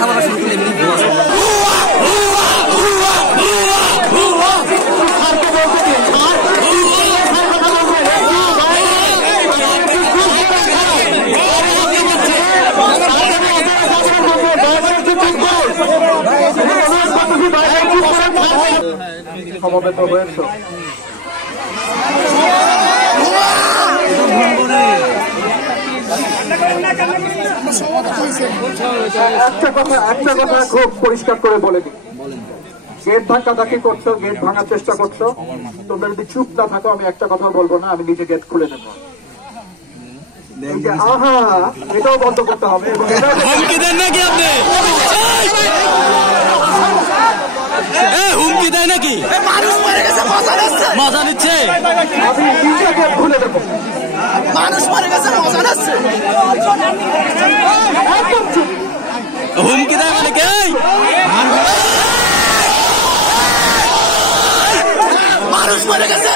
কথা বলা শুরু করলে এমনি ভুয়া সমবেত হয়েছে। একটা কথা খুব পরিষ্কার করে বলে দিই, গেট ধাক্কাধাক্কি করছো, গেট ভাঙার চেষ্টা করছো, তোমরা যদি চুপ না থাকো আমি একটা কথা বলবো না, আমি নিজে গেট খুলে নেবো। আহা, এটাও বন্ধ করতে হবে। হুমকি দেন নাকি আপনি? হুমকি দেয় নাকি? মজা নিচ্ছে। আমি নিজে গেট খুলে দেবো। মানুষ মরে গেছে, মজা নিচ্ছে। হুমকি দেয় মানে কে? মানুষ মরে গেছে।